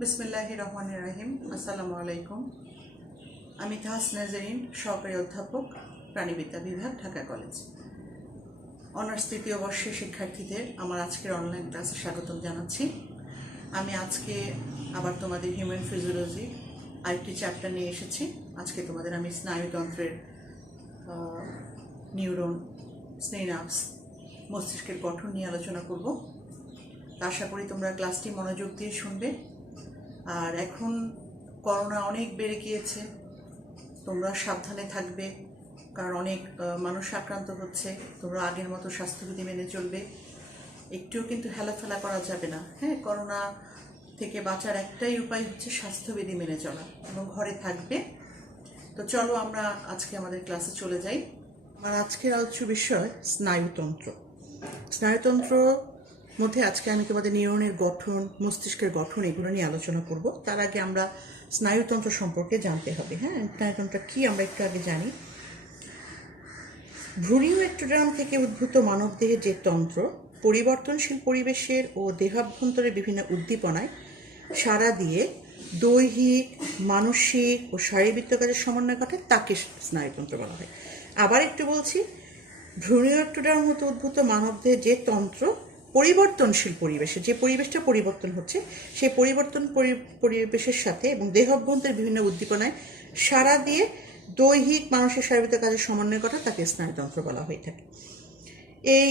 বিসমিল্লাহির রহমানির রহিম। আসসালামু আলাইকুম। আমি তাহাস নাজরিন, সহকারী অধ্যাপক, প্রাণীবিদ্যা বিভাগ, ঢাকা কলেজ। অনার্স তৃতীয় বর্ষের শিক্ষার্থীদের আমার আজকের অনলাইন ক্লাসে স্বাগতম জানাচ্ছি। আমি আজকে আবার তোমাদের হিউম্যান ফিজিওলজি আরেকটি চ্যাপ্টার নিয়ে এসেছি। আজকে তোমাদের আমি স্নায়ুতন্ত্রের নিউরন, সিনাপস, মস্তিষ্কের গঠন নিয়ে আলোচনা করব। আশা করি তোমরা ক্লাসটি মনোযোগ দিয়ে শুনবে। আর এখন করোনা অনেক বেড়ে গিয়েছে, তোমরা সাবধানে থাকবে, কারণ অনেক মানুষ আক্রান্ত হচ্ছে। তোমরা আগের মতো স্বাস্থ্যবিধি মেনে চলবে, একটুও কিন্তু হেলাফেলা করা যাবে না। হ্যাঁ, করোনা থেকে বাঁচার একটাই উপায় হচ্ছে স্বাস্থ্যবিধি মেনে চলা এবং ঘরে থাকবে। তো চলো আমরা আজকে আমাদের ক্লাসে চলে যাই। আমার আজকের আলোচ্য বিষয় স্নায়ুতন্ত্র। স্নায়ুতন্ত্র মধ্যে আজকে আমি তোমাদের নিউরনের গঠন, মস্তিষ্কের গঠন এগুলো নিয়ে আলোচনা করব। তার আগে আমরা স্নায়ুতন্ত্র সম্পর্কে জানতে হবে। হ্যাঁ, স্নায়ুতন্ত্র কি আমরা একটু আগে জানি। ভ্রূণীয় এক্টোডার্ম থেকে উদ্ভূত মানবদেহের যে তন্ত্র পরিবর্তনশীল পরিবেশের ও দেহাভ্যন্তরের বিভিন্ন উদ্দীপনায় সাড়া দিয়ে দৈহিক, মানসিক ও শারীরবৃত্ত কাজের সমন্বয় ঘটে, তাকে স্নায়ুতন্ত্র বলা হয়। আবার একটু বলছি, ভ্রূণীয় এক্টোডার্ম হতে উদ্ভূত মানবদেহের যে তন্ত্র পরিবর্তনশীল পরিবেশে, যে পরিবেশটা পরিবর্তন হচ্ছে, সেই পরিবেশের সাথে এবং দেহ অভ্যন্তরের বিভিন্ন উদ্দীপনায় সাড়া দিয়ে দৈহিক, মানসিক, শারীরিক কাজের সমন্বয় ঘটা, তাকে স্নায়ুতন্ত্র বলা হয়ে থাকে। এই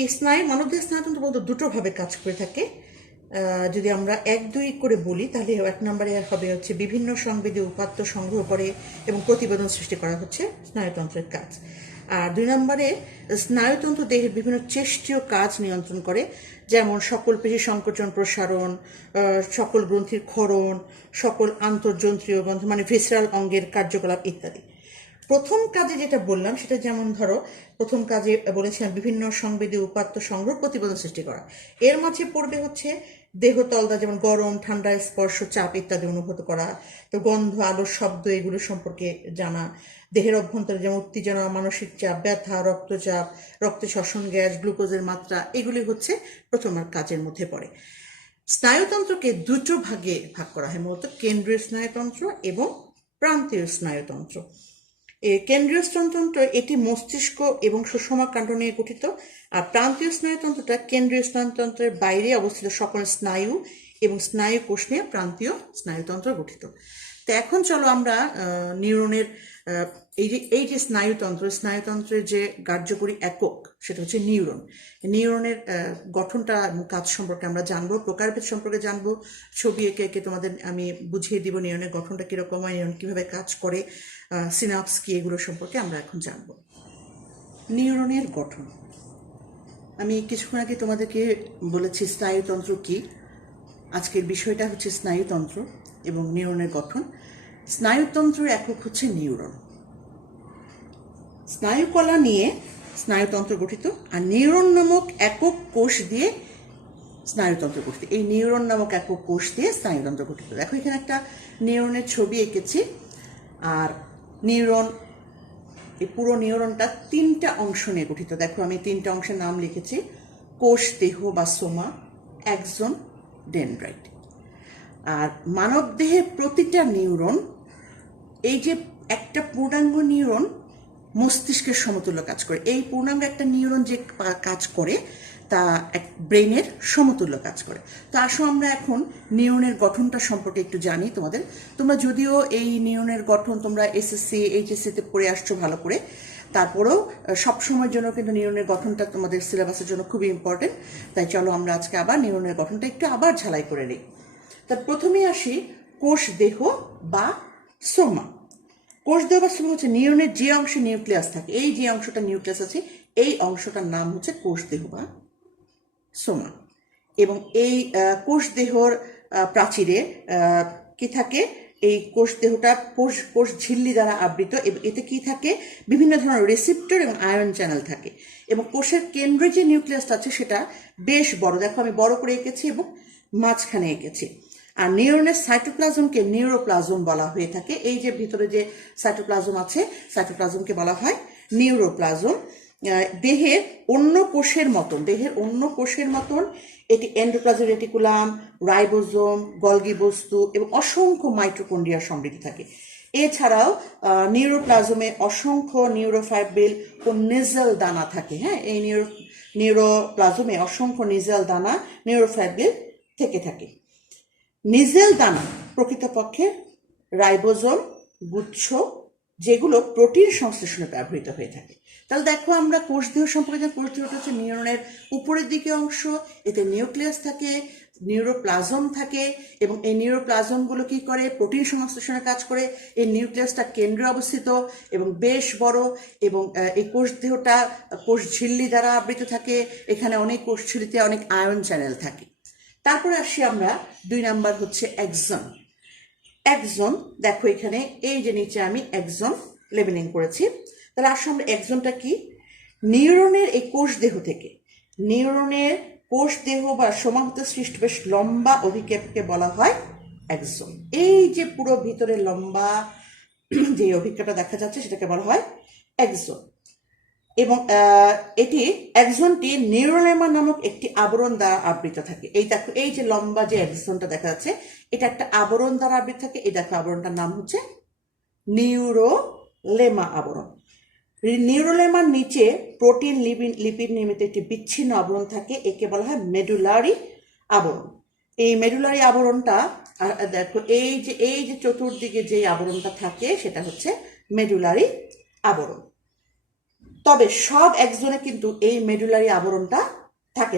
মানবদেহের স্নায়ুতন্ত্র বলতে দুটোভাবে কাজ করে থাকে। যদি আমরা 1-2 করে বলি, তাহলে 1 নম্বরে হবে হচ্ছে বিভিন্ন সংবেদী উপাত্ত সংগ্রহ করে এবং প্রতিবেদন সৃষ্টি করা হচ্ছে স্নায়ুতন্ত্রের কাজ। আর 2 নম্বরে স্নায়ুতন্ত্র দেহের বিভিন্ন চেষ্টীয় কাজ নিয়ন্ত্রণ করে, যেমন সকল পেশি সংকোচন প্রসারণ, সকল গ্রন্থির ক্ষরণ, সকল আন্তর্জন্ত্রীয় গ্রন্থ মানে ভিসরাল অঙ্গের কার্যকলাপ ইত্যাদি। প্রথম কাজে যেটা বললাম সেটা যেমন ধরো, প্রথম কাজে বলেছিলাম বিভিন্ন সংবেদী উপাত্ত সংগ্রহ, প্রতিবেদন সৃষ্টি করা। এর মাঝে পড়বে হচ্ছে দেহ তলদা, যেমন গরম, ঠান্ডা, স্পর্শ, চাপ ইত্যাদি অনুভূত করা, তো গন্ধ, আলো, শব্দ এগুলো সম্পর্কে জানা। দেহের অভ্যন্তরে যেমন উত্তেজনা, মানসিক চাপ, ব্যথা, রক্তচাপ, রক্তে শ্বসন গ্যাস, গ্লুকোজের মাত্রা, এগুলি হচ্ছে প্রথম কাজের মধ্যে পড়ে। স্নায়ুতন্ত্রকে দুটো ভাগে ভাগ করা হয়, মূলত কেন্দ্রীয় স্নায়ুতন্ত্র এবং প্রান্তীয় স্নায়ুতন্ত্র। কেন্দ্রীয় স্নায়ুতন্ত্র এটি মস্তিষ্ক এবং সুষমা কাণ্ড নিয়ে গঠিত, আর প্রান্তীয় স্নায়ুতন্ত্রটা কেন্দ্রীয় স্নায়ুতন্ত্রের বাইরে অবস্থিত সকল স্নায়ু এবং স্নায়ু কোষ নিয়ে প্রান্তীয় স্নায়ুতন্ত্র গঠিত। তো এখন চলো আমরা নিউরনের এই যে স্নায়ুতন্ত্রের যে কার্যকরী একক, সেটা হচ্ছে নিউরন। নিউরনের গঠনটা কাজ সম্পর্কে আমরা জানবো, প্রকারভেদ সম্পর্কে জানবো, ছবি এঁকে এঁকে তোমাদের আমি বুঝিয়ে দিব নিউরনের গঠনটা কীরকম হয়, নিউরন কীভাবে কাজ করে, সিনাপস কি, এগুলো সম্পর্কে আমরা এখন জানবো। নিউরনের গঠন আমি কিছুক্ষণ আগে তোমাদেরকে বলেছি স্নায়ুতন্ত্র কি। আজকের বিষয়টা হচ্ছে স্নায়ুতন্ত্র এবং নিউরনের গঠন। স্নায়ুতন্ত্রের একক হচ্ছে নিউরন। স্নায়ুকলা নিয়ে স্নায়ুতন্ত্র গঠিত, আর নিউরন নামক একক কোষ দিয়ে স্নায়ুতন্ত্র গঠিত। এই নিউরন নামক একক কোষ দিয়ে স্নায়ুতন্ত্র গঠিত। দেখো এখানে একটা নিউরনের ছবি এঁকেছি, আর নিউরন, এই পুরো নিউরনটা 3টা অংশ নিয়ে গঠিত। দেখো আমি 3টা অংশের নাম লিখেছি: কোষ দেহ বা সোমা, অ্যাক্সন, ডেনড্রাইট। আর মানব দেহের প্রতিটা নিউরন, এই যে একটা পূর্ণাঙ্গ নিউরন মস্তিষ্কের সমতুল্য কাজ করে। এই পূর্ণাঙ্গ একটা নিউরন যে কাজ করে তা এক ব্রেনের সমতুল্য কাজ করে। তো আসো আমরা এখন নিউরনের গঠনটা সম্পর্কে একটু জানি। তোমরা যদিও এই নিউরনের গঠন তোমরা এসএসসি, এইচএসসিতে পড়ে আসছো ভালো করে, তারপরেও সবসময়ের জন্য কিন্তু নিউরনের গঠনটা তোমাদের সিলেবাসের জন্য খুবই ইম্পর্টেন্ট। তাই চলো আমরা আজকে আবার নিউরনের গঠনটা একটু আবার ঝালাই করে নিই। তার প্রথমেই আসি কোষ দেহ বা সোমা। কোষ দেহ বা সোমা হচ্ছে নিউরনের যে অংশে নিউক্লিয়াস থাকে, এই যে অংশটা নিউক্লিয়াস আছে, এই অংশটার নাম হচ্ছে কোষ দেহ বা সোমা। এবং এই কোষ দেহর প্রাচীরে কি থাকে, এই কোষ দেহটা কোষ ঝিল্লি দ্বারা আবৃত, এবং এতে কি থাকে, বিভিন্ন ধরনের রিসেপ্টর এবং আয়ন চ্যানেল থাকে। এবং কোষের কেন্দ্রে যে নিউক্লিয়াসটা আছে সেটা বেশ বড়, দেখো আমি বড় করে এঁকেছি এবং মাঝখানে এঁকেছি। আর নিউরনের সাইটোপ্লাজমকে নিউরোপ্লাজম বলা হয়ে থাকে। এই যে ভিতরে যে সাইটোপ্লাজম আছে, সাইটোপ্লাজমকে বলা হয় নিউরোপ্লাজম। দেহের অন্য কোষের মতন এটি এন্ডোপ্লাজমিক রেটিকুলাম, রাইবোজোম, গলগি বস্তু এবং অসংখ্য মাইটোকন্ড্রিয়ার সমৃদ্ধ থাকে। এছাড়াও নিউরোপ্লাজমে অসংখ্য নিউরোফাইব্রিল ও নেজাল দানা থাকে। হ্যাঁ, এই নিউরোপ্লাজমে অসংখ্য নেজাল দানা নিউরোফাইব্রিল থেকে থাকে। নেজাল দানা প্রকৃতপক্ষে রাইবোজোম গুচ্ছ, যেগুলো প্রোটিন সংশ্লেষণে ব্যবহৃত হয়ে থাকে। তাহলে দেখো আমরা কোষদেহ সম্পর্কে জানি। কোষদেহটা হচ্ছে নিউরনের উপরের দিকে অংশ, এতে নিউক্লিয়াস থাকে, নিউরোপ্লাজম থাকে এবং এই নিউরোপ্লাজমগুলো কি করে? প্রোটিন সংশ্লেষণের কাজ করে। এই নিউক্লিয়াসটা কেন্দ্রে অবস্থিত এবং বেশ বড়, এবং এই কোষদেহটা কোষ ঝিল্লি দ্বারা আবৃত থাকে। এখানে অনেক কোষ ঝিল্লিতে অনেক আয়ন চ্যানেল থাকে। তারপরে আসি আমরা 2 নাম্বার হচ্ছে এক্সন। এক্সন দেখো এখানে এই যে নিচে আমি এক্সন লেবেলিং করেছি। তাহলে আসলে আমরা এক্সনটা কি? নিউরনের এই কোষ দেহ থেকে, নিউরনের কোষ দেহ বা সমাহূত সৃষ্ট বেশ লম্বা অভিক্ষেপকে বলা হয় এক্সন। এই যে পুরো ভিতরে লম্বা যে অভিক্ষেপটা দেখা যাচ্ছে সেটাকে বলা হয় এক্সন। এবং এক্সনটি নিউরোলেমা নামক একটি আবরণ দ্বারা আবৃত থাকে। এই দেখো এই যে লম্বা যে এক্সনটা দেখা যাচ্ছে, এটা একটা আবরণ দ্বারা আবৃত থাকে। এই দেখো আবরণটার নাম হচ্ছে নিউরোলেমা আবরণ। নিউরোলেমার নিচে প্রোটিন লিপিড নির্মিত একটি বিচ্ছিন্ন আবরণ থাকে, একে বলা হয় মেডুলারি আবরণ। এই মেডুলারি আবরণটা দেখো এই যে চতুর্দিকে যে আবরণটা থাকে সেটা হচ্ছে মেডুলারি আবরণ। তবে সব এক্সনে কিন্তু এই মেডুলারি আবরণটা থাকে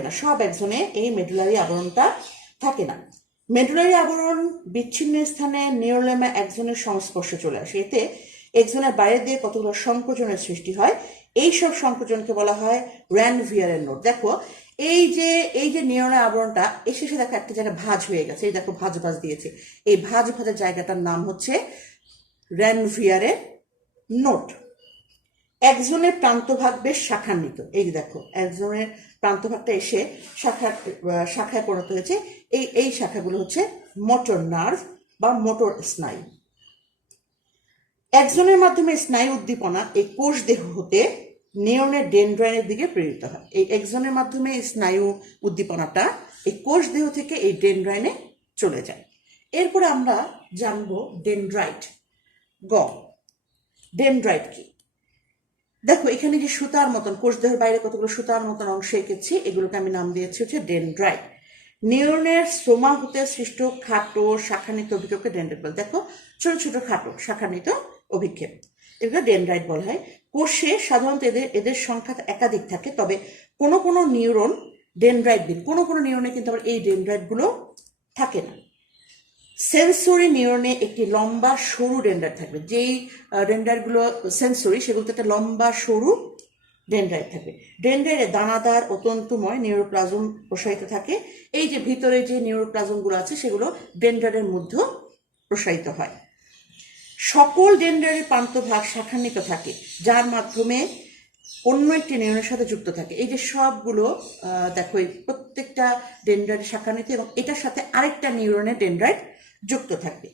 না। মেডুলারি আবরণ বিচ্ছিন্ন স্থানে নিউরোলেমা এক্সনের সংস্পর্শে চলে আসে। এতে এক্সনের বাইরে দিয়ে কতগুলো সংকোচনের সৃষ্টি হয়। এই সব সংকোচনকে বলা হয় র্যানভিয়ারের নোড। দেখো এই যে নিউরনের আবরণটা এসে দেখো একটা জায়গায় ভাঁজ হয়ে গেছে। এই দেখো ভাঁজ দিয়েছে। এই ভাঁজের জায়গাটার নাম হচ্ছে র্যানভিয়ারের নোড। একজনের প্রান্তভাগ বেশ শাখান্বিত। এই দেখো একজনের প্রান্তভাগটা এসে শাখায় পরিণত হয়েছে। এই শাখাগুলো হচ্ছে মোটর নার্ভ বা মোটর স্নায়ু। একজনের মাধ্যমে স্নায়ু উদ্দীপনা এই কোষ দেহ হতে নিউরনের ডেনড্রাইনের দিকে প্রেরিত হয়। এই একজনের মাধ্যমে স্নায়ু উদ্দীপনাটা এই কোষ দেহ থেকে এই ডেনড্রাইনে চলে যায়। এরপরে আমরা জানবো ডেনড্রাইট। ডেনড্রাইট কি? দেখো এখানে যে সুতার মতন কোষদেহের বাইরে কতগুলো সুতার মতন অংশ এঁকেছি, এগুলোকে আমি নাম দিয়েছি হচ্ছে ডেনড্রাইট। নিউরনের সোমা হতে সৃষ্ট খাটো শাখান্বিত অভিক্ষেপকে ডেনড্রাইট বলে। দেখো ছোট ছোট খাটো শাখান্বিত অভিক্ষেপ, এগুলো ডেনড্রাইট বলা হয়। কোষে সাধারণত এদের সংখ্যা একাধিক থাকে, তবে কোনো নিউরন ডেনড্রাইটবিহীন। কোনো নিউরনে কিন্তু আবার এই ডেনড্রাইটগুলো থাকে না। সেন্সরি নিউরনে একটি লম্বা সরু ডেনড্রাইট থাকবে। যেই ডেনড্রাইটগুলো সেন্সরি সেগুলোতে একটা লম্বা সরু ডেনড্রাইট থাকবে। ডেনড্রাইটে দানাদার ও তন্তুময় নিউরোপ্লাজম প্রসারিত থাকে। এই যে ভিতরে যে নিউরোপ্লাজমগুলো আছে সেগুলো ডেনড্রাইটের মধ্যে প্রসারিত হয়। সকল ডেনড্রাইটের প্রান্তভাগ শাখান্বিত থাকে, যার মাধ্যমে অন্য একটি নিউরনের সাথে যুক্ত থাকে। এই যে সবগুলো দেখো এই প্রত্যেকটা ডেনড্রাইট শাখান্বিত এবং এটার সাথে আরেকটা নিউরনের ডেনড্রাইট যুক্ত থাকবে।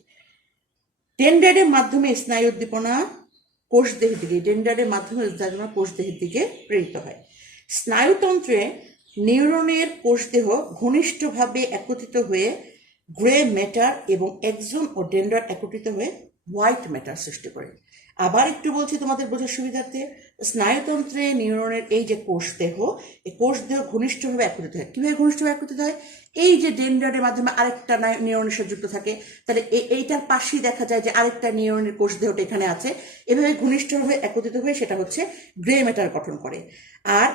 ডেনড্রাইটের মাধ্যমে স্নায়ু উদ্দীপনা কোষদেহের দিকে প্রেরিত হয়। স্নায়ুতন্ত্রে নিউরনের কোষদেহ ঘনিষ্ঠভাবে একত্রিত হয়ে গ্রে ম্যাটার এবং এক্সন ও ডেনড্রাইট একত্রিত হয়ে হোয়াইট ম্যাটার সৃষ্টি করে। আবার একটু বলছি তোমাদের বোঝার সুবিধার্থে, স্নায়ুতন্ত্রে নিউরনের এই যে কোষদেহ, এই কোষদেহ ঘনিষ্ঠভাবে একত্রিত হয়। কিভাবে ঘনিষ্ঠভাবে একত্রিত হয়? এই যে ডেনড্রাইটের মাধ্যমে আরেকটা নিউরনের সাথে যুক্ত থাকে, তাহলে এইটার পাশেই দেখা যায় যে আরেকটা নিউরনের কোষদেহটা এখানে আছে। এভাবে ঘনিষ্ঠভাবে একত্রিত হয়ে সেটা হচ্ছে গ্রে ম্যাটার গঠন করে। আর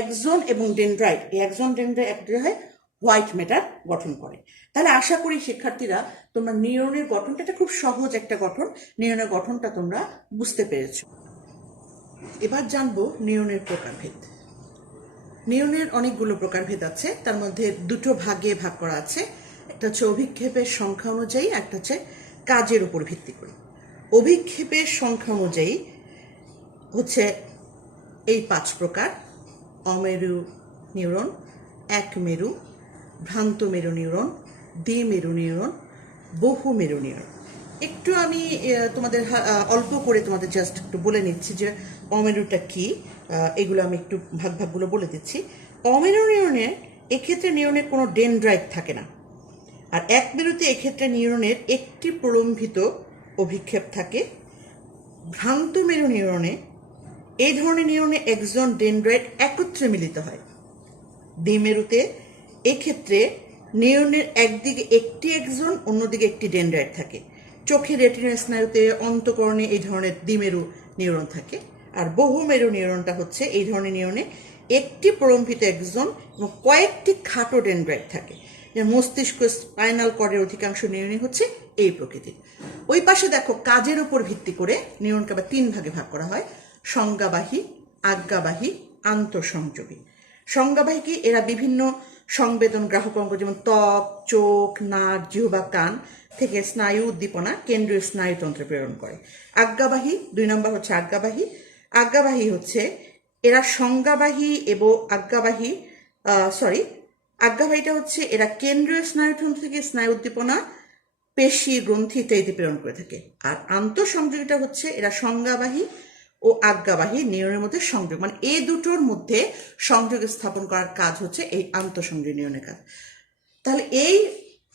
এক্সন এবং ডেনড্রাইট, এই এক্সন ডেনড্রাইট একত্রিত হয় হোয়াইট ম্যাটার গঠন করে। তাহলে আশা করি শিক্ষার্থীরা তোমরা নিউরনের গঠনটা, এটা খুব সহজ একটা গঠন, নিউরনের গঠনটা তোমরা বুঝতে পেরেছো। এবার জানবো নিউরনের প্রকারভেদ। নিউরনের অনেকগুলো প্রকারভেদ আছে, তার মধ্যে দুটো ভাগে ভাগ করা আছে। একটা হচ্ছে অভিক্ষেপের সংখ্যা অনুযায়ী, একটা হচ্ছে কাজের উপর ভিত্তি করে। অভিক্ষেপের সংখ্যা অনুযায়ী হচ্ছে এই 5 প্রকার: অমেরু নিউরন, একমেরু, ভ্রান্ত মেরু নিউরন, দ্বিমেরু নিউরন, বহুমেরু নিউরন। একটু আমি তোমাদের অল্প করে তোমাদের জাস্ট একটু বলে নিচ্ছি যে অমেরুটা কি। এগুলো আমি একটু ভাগগুলো বলে দিচ্ছি। অমেরু নিউরনে এক্ষেত্রে নিউরনের কোনো ডেনড্রাইট থাকে না, আর এক মেরুতে এক্ষেত্রে নিউরনের একটি প্রলম্বিত অভিক্ষেপ থাকে। ভ্রান্ত মেরু নিউরনে এই ধরনের নিউরনে এক্সন ডেনড্রাইট একত্রে মিলিত হয়। দ্বিমেরুতে এক্ষেত্রে নিউরনের একদিকে একটি এক্সন, অন্যদিকে একটি ডেনড্রাইট থাকে। চোখের রেটিনাল স্নায়ুতে, অন্তঃকরণে এই ধরনের দ্বিমেরু নিউরন থাকে। আর বহুমেরু নিউরনটা হচ্ছে এই ধরনের নিউরনে একটি প্রলম্বিত এক্সন এবং কয়েকটি খাটো ডেনড্রাইট থাকে। যে মস্তিষ্ক, স্পাইনাল কর্ডের অধিকাংশ নিউরনই হচ্ছে এই প্রকৃতির। ওই পাশে দেখো কাজের উপর ভিত্তি করে নিউরনকে আবার 3 ভাগে ভাগ করা হয়: সংজ্ঞাবাহী, আজ্ঞাবাহী, আন্তঃসংযোগী। সংজ্ঞাবাহী কি? এরা বিভিন্ন সংবেদন গ্রাহক অঙ্গ যেমন ত্বক, চোখ, নাক, জিহ্বা, কান থেকে স্নায়ু উদ্দীপনা কেন্দ্রীয় স্নায়ুতন্ত্রে প্রেরণ করে। আজ্ঞাবাহী 2 নম্বর হচ্ছে আজ্ঞাবাহী। আজ্ঞাবাহী হচ্ছে এরা সংজ্ঞাবাহী এবং আজ্ঞাবাহীটা হচ্ছে এরা কেন্দ্রীয় স্নায়ুতন্ত্র থেকে স্নায়ু উদ্দীপনা পেশি, গ্রন্থি ইত্যাদি প্রেরণ করে থাকে। আর আন্তঃসংযোগীটা হচ্ছে এরা সংজ্ঞাবাহী ও আজ্ঞাবাহী নিউরনের মধ্যে সংযোগ, মানে এই দুটোর মধ্যে সংযোগ স্থাপন করার কাজ হচ্ছে এই আন্তঃসংযোগী নিউরনের কাজ। তাহলে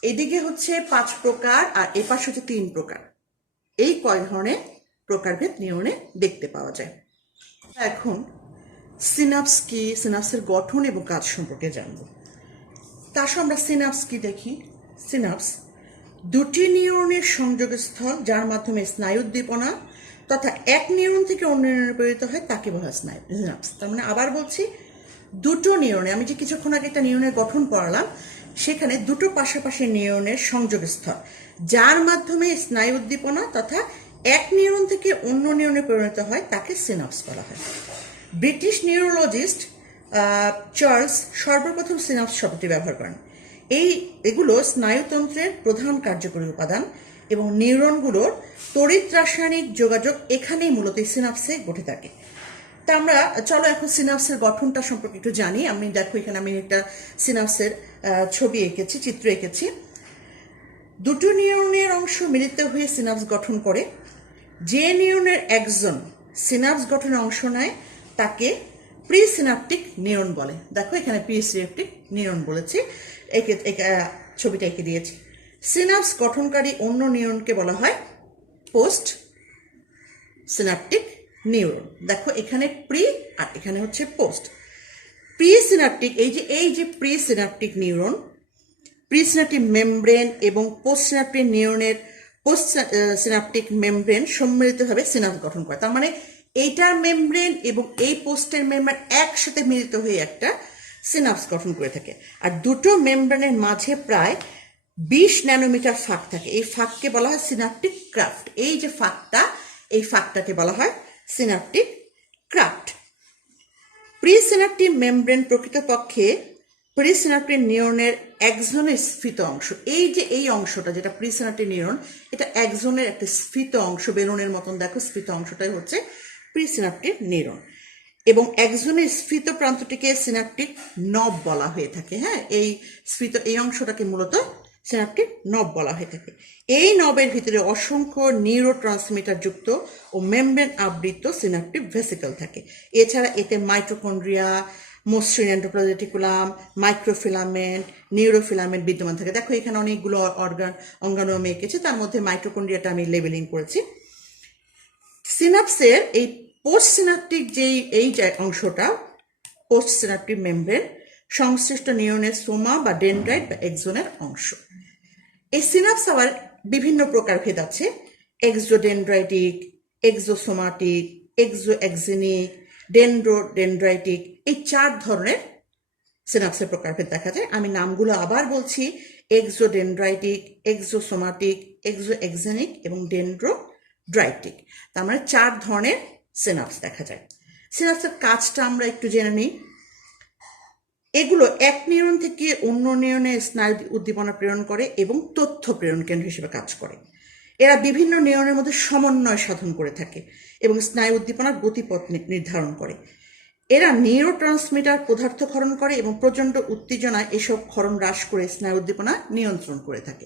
এদিকে হচ্ছে 5 প্রকার আর এপাশ হচ্ছে 3 প্রকার। এই কয় ধরনের প্রকারভেদ নিউরনে দেখতে পাওয়া যায়। এখন সিনাপস কি, সিনাপসের গঠন এবং কাজ সম্পর্কে জানব। তার সঙ্গে আমরা সিনাপস কি দেখি। সিনাপস দুটি নিউরনের সংযোগস্থল, যার মাধ্যমে স্নায়ু উদ্দীপনা তথা এক নিউরন থেকে অন্য নিউরনে প্রেরিত হয়, তাকে বলা হয় সিনাপস। তার মানে আবার বলছি, দুটো নিউরনে, আমি যে কিছুক্ষণ আগে একটা নিউরনের গঠন পড়ালাম, সেখানে দুটো পাশাপাশি নিউরনের সংযোগস্থল, যার মাধ্যমে স্নায়ু উদ্দীপনা তথা এক নিউরন থেকে অন্য নিউরনে পরিণত হয়, তাকে সিনাপস বলা হয়। ব্রিটিশ নিউরোলজিস্ট চার্লস সর্বপ্রথম সিনাপস শব্দটি ব্যবহার করেন। এগুলো স্নায়ুতন্ত্রের প্রধান কার্যকরী উপাদান এবং নিউরনগুলোর তড়িৎ রাসায়নিক যোগাযোগ এখানেই মূলত সিনাপসে ঘটে থাকে। তা আমরা চলো এখন সিনাপসের গঠনটা সম্পর্কে একটু জানি। আমি দেখো এখানে আমি একটা সিনাপসের ছবি এঁকেছি, চিত্র এঁকেছি। দুটো নিউরনের অংশ মিলিত হয়ে সিনাপস গঠন করে। যে নিউরনের একজন সিনাপস গঠনে অংশ নেয় তাকে প্রিসিনাপটিক নিউরন বলে। দেখো এখানে প্রিসিনাপটিক নিউরন বলেছি, ছবিটা এঁকে দিয়েছি। সিনাপস গঠনকারী অন্য নিউরনকে বলা হয় পোস্ট সিনাপটিক নিউরন। দেখো এখানে প্রি আর এখানে হচ্ছে পোস্ট। প্রিসিনাপটিক, এই যে প্রিসিনাপটিক নিউরন, প্রিসিনাপটিক মেমব্রেন এবং পোস্ট সিনাপটিক নিউরনের পোস্ট সিনাপটিক মেমব্রেন সম্মিলিতভাবে সিনাপস গঠন করে। তার মানে এইটার মেমব্রেন এবং এই পোস্টের মেমব্রেন একসাথে মিলিত হয়ে একটা সিনাপস গঠন করে থাকে। আর দুটো মেমব্রেনের মাঝে প্রায় 20 ন্যানোমিটার ফাঁক থাকে। এই ফাঁককে বলা হয় সিনাপটিক ক্রাফট। এই যে ফাঁকটা, এই ফাঁকটাকে বলা হয় সিনাপটিক ক্রাফট। প্রিসিনাপটিক মেমব্রেন প্রকৃতপক্ষে প্রিসিনাপটিক নিউরনের একজনের স্ফীত অংশ। এই অংশটা যেটা প্রিসিনাপটিক নিউরন, এটা একজনের একটা স্ফীত অংশ, বেলুনের মতন দেখো স্ফীত অংশটাই হচ্ছে প্রিসিনাপটিক নিউরন। এবং একজনের স্ফীত প্রান্তটিকে সিনাপটিক নব বলা হয়ে থাকে। হ্যাঁ, এই অংশটাকে মূলত সিনাপটিক নব বলা হয়ে থাকে। এই নবের ভিতরে অসংখ্য নিউরো ট্রান্সমিটার যুক্ত ও মেমব্রেন আবৃত সিনাপটিক ভেসিকল থাকে। এছাড়া এতে মাইটোকন্ড্রিয়া, মসৃণ এন্ডোপ্লাজমেটিকুলাম, মাইক্রোফিলামেন্ট, নিউরোফিলামেন্ট বিদ্যমান থাকে। দেখো এখানে অনেকগুলো অঙ্গাণু আমি এঁকেছি, তার মধ্যে মাইটোকন্ড্রিয়াটা আমি লেবেলিং করেছি। সিনাপসের এই পোস্ট সিনাপটিক এই অংশটা, পোস্ট সিনাপটিক মেমব্রেন সংশ্লিষ্ট নিউরনের সোমা বা ডেনড্রাইট বা এক্সনের অংশ। এই সিনাপস আবার বিভিন্ন প্রকারভেদ আছে: এক্সোডেনড্রাইটিক, এক্সোসোমাটিক, এক্সোএক্সিনিক, ডেন্ড্রোডেনড্রাইটিক, এই 4 ধরনের সিনাপসের প্রকারভেদ দেখা যায়। আমি নামগুলো আবার বলছি: এক্সোডেনড্রাইটিক, এক্সোসোমাটিক, এক্সোএক্সিনিক এবং ডেন্ড্রোড্রাইটিক। তার মানে 4 ধরনের সিনাপস দেখা যায়। সিনাপসের কাজটা আমরা একটু জেনে নিই। এগুলো এক নিউরন থেকে অন্য নিউরনে স্নায়ু উদ্দীপনা প্রেরণ করে এবং তথ্য প্রেরণ কেন্দ্র হিসেবে কাজ করে। এরা বিভিন্ন নিউরনের মধ্যে সমন্বয় সাধন করে থাকে এবং স্নায়ু উদ্দীপনার গতিপথ নির্ধারণ করে। এরা নিউরো ট্রান্সমিটার পদার্থ ক্ষরণ করে এবং প্রচণ্ড উত্তেজনায় এসব ক্ষরণ হ্রাস করে স্নায়ু উদ্দীপনা নিয়ন্ত্রণ করে থাকে।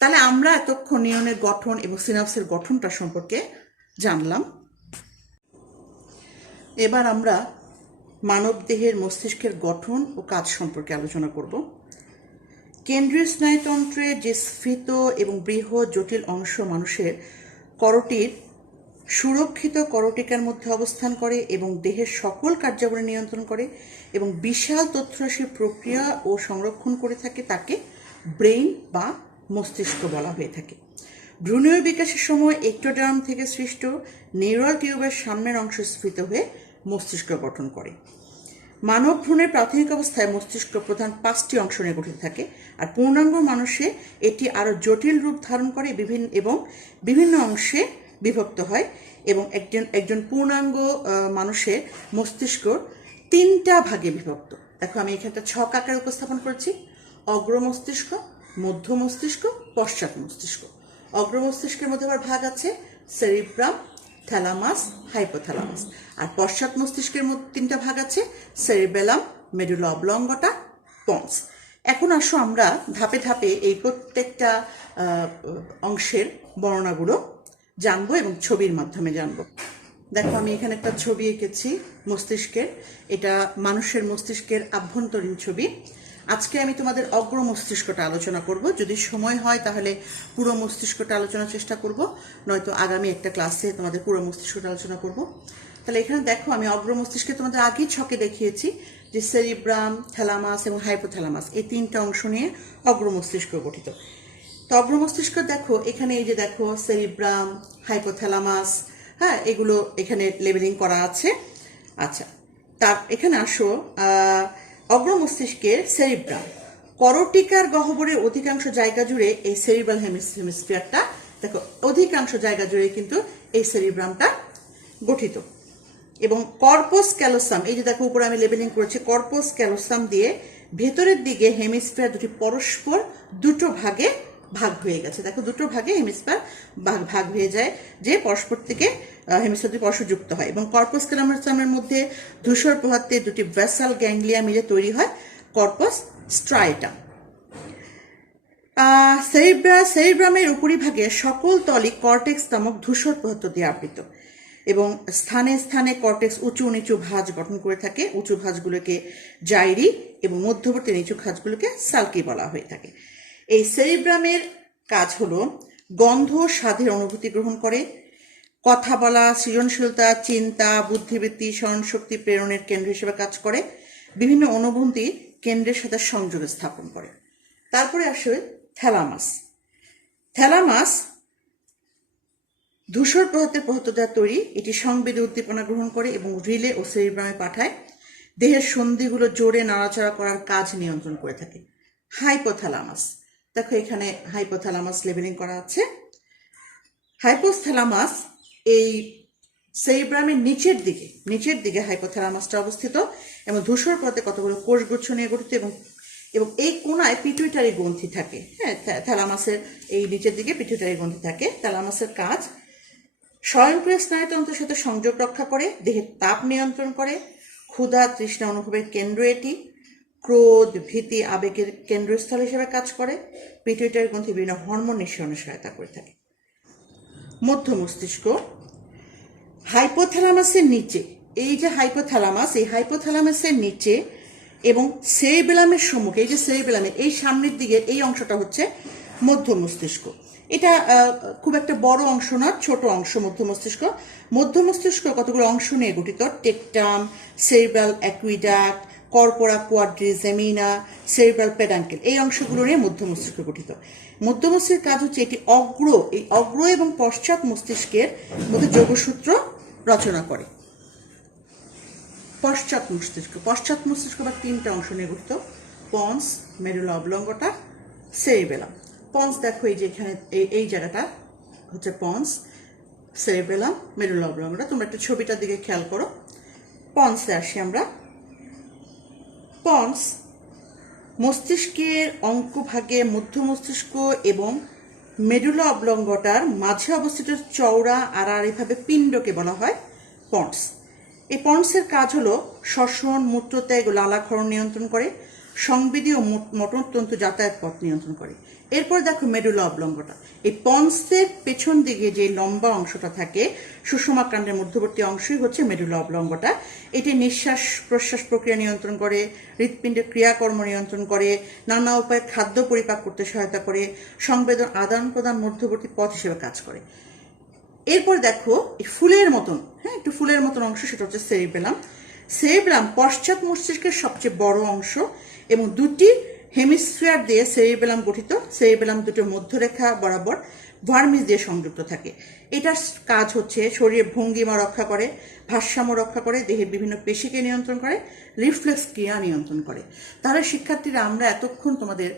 তাহলে আমরা এতক্ষণ নিউরনের গঠন এবং সিনাপসের গঠনটা সম্পর্কে জানলাম। এবার আমরা মানবদেহের মস্তিষ্কের গঠন ও কাজ সম্পর্কে আলোচনা করব। কেন্দ্রীয় স্নায়ুতন্ত্রের যে স্ফীত এবং বৃহৎ জটিল অংশ মানুষের করটির সুরক্ষিত করটিকার মধ্যে অবস্থান করে এবং দেহের সকল কার্যাবলী নিয়ন্ত্রণ করে এবং বিশাল তথ্যরাশির প্রক্রিয়া ও সংরক্ষণ করে থাকে, তাকে ব্রেইন বা মস্তিষ্ক বলা হয়ে থাকে। ভ্রূণীয় বিকাশের সময় এক্টোডার্ম থেকে সৃষ্ট নিউরাল টিউবের সামনের অংশ স্ফীত হয়ে মস্তিষ্ক গঠন করে। মানব ভ্রূণের প্রাথমিক অবস্থায় মস্তিষ্ক প্রধান 5টি অংশ নিয়ে গঠিত থাকে, আর পূর্ণাঙ্গ মানুষে এটি আরও জটিল রূপ ধারণ করে বিভিন্ন অংশে বিভক্ত হয় এবং একজন পূর্ণাঙ্গ মানুষের মস্তিষ্ক 3টা ভাগে বিভক্ত। দেখো আমি এখানে একটা ছক আকারে উপস্থাপন করেছি: অগ্র মস্তিষ্ক, মধ্য মস্তিষ্ক, পশ্চাৎ মস্তিষ্ক। অগ্র মস্তিষ্কের মধ্যে আবার ভাগ আছে সেরিব্রাম, থ্যালামাস, হাইপোথ্যালামাস। আর পশ্চাৎ মস্তিষ্কের মধ্যে 3টা ভাগ আছে: সেরিবেলাম, মেডুলা অবলঙ্গটা, পন্স। এখন আসো আমরা ধাপে ধাপে এই প্রত্যেকটা অংশের বর্ণনাগুলো জানবো এবং ছবির মাধ্যমে জানবো। দেখো আমি এখানে একটা ছবি এঁকেছি মস্তিষ্কের। এটা মানুষের মস্তিষ্কের আভ্যন্তরীণ ছবি। আজকে আমি তোমাদের অগ্র মস্তিষ্কটা আলোচনা করব। যদি সময় হয় তাহলে পুরো মস্তিষ্কটা আলোচনার চেষ্টা করব, নয়তো আগামী একটা ক্লাসে তোমাদের পুরো মস্তিষ্কটা আলোচনা করব। তাহলে এখানে দেখো আমি অগ্র মস্তিষ্কে তোমাদের আগেই ছকে দেখিয়েছি যে সেরিব্রাম, থ্যালামাস এবং হাইপোথ্যালামাস এই 3টা অংশ নিয়ে অগ্র মস্তিষ্ক গঠিত। তো অগ্র মস্তিষ্ক দেখো এখানে এই যে দেখো সেরিব্রাম, হাইপোথ্যালামাস, হ্যাঁ, এগুলো এখানে লেবেলিং করা আছে। আচ্ছা, তার এখানে আসো অগ্র মস্তিষ্কের সেরিব্রাম। করটিকার গহ্বরের অধিকাংশ জায়গা জুড়ে এই সেরিব্রাল হেমিস্ফিয়ারটা দেখো, অধিকাংশ জায়গা জুড়ে কিন্তু এই সেরিব্রামটা গঠিত। এবং কর্পাস ক্যালোসাম, এই যে দেখো উপরে আমি লেবেলিং করেছি, কর্পাস ক্যালোসাম দিয়ে ভেতরের দিকে হেমিস্ফিয়ার দুটি পরস্পর 2টো ভাগে ভাগ হয়ে গেছে। দেখো 2টো ভাগে হেমিস্ফিয়ার ভাগ হয়ে যায়, যে পরস্পর থেকে হেমিস্ফিয়ার দুটি পরস্পর যুক্ত হয়। এবং কর্পাস ক্যালোসামের মধ্যে ধূসর প্রভাতে 2টি ভেসাল গ্যাংলিয়া মিলে তৈরি হয় কর্পাস স্ট্রাইটাম। সেরিব্রামের উপরিভাগে সকল তলই কর্টেক্স নামক ধূসর পদার্থ দিয়ে আবৃত এবং স্থানে স্থানে কর্টেক্স উঁচু নিচু ভাঁজ গঠন করে থাকে। উঁচু ভাঁজগুলোকে জাইরি এবং মধ্যবর্তী নিচু ভাঁজগুলোকে সালকি বলা হয়ে থাকে। এই সেরিব্রামের কাজ হলো গন্ধ স্বাদের অনুভূতি গ্রহণ করে, কথা বলা, সৃজনশীলতা, চিন্তা, বুদ্ধিবৃত্তি, স্মরণশক্তি প্রেরণের কেন্দ্র হিসেবে কাজ করে, বিভিন্ন অনুভূতি কেন্দ্রের সাথে সংযোগ স্থাপন করে। তারপরে আসে থ্যালামাস। থ্যালামাস ধূসর পদার্থের পদার্থ দ্বারা তৈরি। এটি সংবেদী উদ্দীপনা গ্রহণ করে এবং রিলে ও সেরিব্রামে পাঠায়। দেহের সন্ধিগুলো জোরে নাড়াচাড়া করার কাজ নিয়ন্ত্রণ করে থাকে। হাইপোথ্যালামাস, দেখো এখানে হাইপোথ্যালামাস লেবেলিং করা আছে। হাইপোথ্যালামাস এই সেরিব্রামের নিচের দিকে হাইপোথ্যালামাসটা অবস্থিত এবং ধূসর পদার্থে কতগুলো কোষগুচ্ছ নিয়ে গঠিত এবং এই কোণায় পিটুইটারি গ্রন্থি থাকে। হ্যাঁ, থ্যালামাসের এই নিচের দিকে পিটুইটারি গ্রন্থি থাকে। থ্যালামাসের কাজ স্বয়ংক্রিয় স্নায়ুতন্ত্রের সাথে সংযোগ রক্ষা করে, দেহের তাপ নিয়ন্ত্রণ করে, ক্ষুধা তৃষ্ণা অনুভবের কেন্দ্র এটি, ক্রোধ ভীতি আবেগের কেন্দ্রস্থল হিসেবে কাজ করে, পিটুইটারি গ্রন্থি বিভিন্ন হরমোন নিঃসরণে সহায়তা করে থাকে। মধ্য মস্তিষ্ক হাইপোথ্যালামাসের নিচে, এই যে হাইপোথ্যালামাস, এই হাইপোথ্যালামাসের নিচে এবং সেরিবেলামের সম্মুখে, এই যে সেরিবেলামের এই সামনের দিকের এই অংশটা হচ্ছে মধ্য মস্তিষ্ক। এটা খুব একটা বড় অংশ না, ছোট অংশ মধ্য মস্তিষ্ক। মধ্য মস্তিষ্ক কতগুলো অংশ নিয়ে গঠিত: tectum, cerebral aqueduct, corpora quadrigemina, cerebral peduncle, এই অংশগুলো নিয়ে মধ্য মস্তিষ্ক গঠিত। মধ্য মস্তিষ্কের কাজ হচ্ছে এটি এই অগ্র এবং পশ্চাৎ মস্তিষ্কের মধ্যে যোগসূত্র রচনা করে। পশ্চাৎ মস্তিষ্ক বা 3টা অংশ নিয়ে গঠিত: পন্স, মেডুলা অবলঙ্গটা, সেরিবেলাম। পন্স দেখো এই যে এখানে এই জায়গাটা হচ্ছে পন্স, সেরিবেলাম, মেডুলা অবলঙ্গটা। তোমরা একটা ছবিটার দিকে খেয়াল করো। পন্সে আসি আমরা। পন্স মস্তিষ্কের অঙ্কভাগে মধ্য মস্তিষ্ক এবং মেডুলা অবলঙ্গটার মাঝে অবস্থিত চওড়া আড়াআড়িভাবে পিণ্ডকে বলা হয় পন্স। এই পন্সের কাজ হলো শ্বসন, মূত্রত্যাগ ও লালাক্ষরণ নিয়ন্ত্রণ করে, সংবেদী ও মোটরতন্তু যাতায়াত পথ নিয়ন্ত্রণ করে। এরপর দেখো মেডুলা অবলঙ্গটা, এই পন্সের পেছন দিকে যে লম্বা অংশটা থাকে সুষমা কাণ্ডের মধ্যবর্তী অংশই হচ্ছে মেডুলা অবলঙ্গটা। এটি নিঃশ্বাস প্রশ্বাস প্রক্রিয়া নিয়ন্ত্রণ করে, হৃৎপিণ্ডের ক্রিয়াকর্ম নিয়ন্ত্রণ করে, নানা উপায়ে খাদ্য পরিপাক করতে সহায়তা করে, সংবেদন আদান প্রদান মধ্যবর্তী পথ হিসেবে কাজ করে। এরপর দেখো এই ফুলের মতন, হ্যাঁ একটু ফুলের মতন অংশ, সেটা হচ্ছে সেরিবেলাম। সেরিবেলাম পশ্চাৎ মস্তিষ্কের সবচেয়ে বড় অংশ এবং দুটি হেমিস্ফিয়ার দিয়ে সেরিবেলাম গঠিত। সেরিবেলাম দুটো মধ্যরেখা বরাবর ভার্মিস দিয়ে সংযুক্ত থাকে। এটার কাজ হচ্ছে শরীরের ভঙ্গিমা রক্ষা করে, ভারসাম্য রক্ষা করে, দেহের বিভিন্ন পেশিকে নিয়ন্ত্রণ করে, রিফ্লেক্স ক্রিয়া নিয়ন্ত্রণ করে। তাহলে শিক্ষার্থীরা আমি এতক্ষণ তোমাদের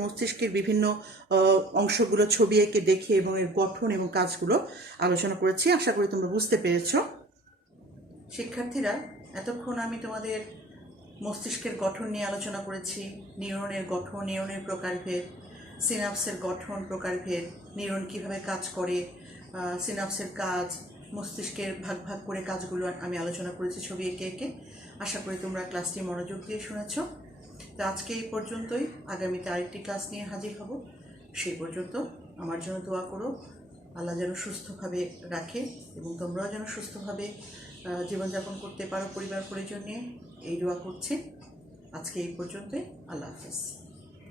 মস্তিষ্কের বিভিন্ন অংশগুলো ছবি এঁকে দেখে এবং এর গঠন এবং কাজগুলো আলোচনা করেছি। আশা করি তোমরা বুঝতে পেরেছ। শিক্ষার্থীরা এতক্ষণ আমি তোমাদের মস্তিষ্কের গঠন নিয়ে আলোচনা করেছি, নিউরনের গঠন, নিউরনের প্রকারভেদ, সিনাপসের গঠন প্রকারভেদ, নিউরন কিভাবে কাজ করে, সিনাপসের কাজ, মস্তিষ্কের ভাগ ভাগ করে কাজগুলো আমি আলোচনা করেছি ছবি এঁকে এঁকে। আশা করি তোমরা ক্লাসটি মনোযোগ দিয়ে শুনেছ। তো আজকে এই পর্যন্তই, আগামীতে আরেকটি ক্লাস নিয়ে হাজির হব। সেই পর্যন্ত আমার জন্য দোয়া করো, আল্লাহ যেন সুস্থভাবে রাখে এবং তোমরাও যেন সুস্থভাবে জীবনযাপন করতে পারো পরিবার পরিজন নিয়ে, এই দোয়া করছি। আজকে এই পর্যন্তই। আল্লাহ হাফেজ।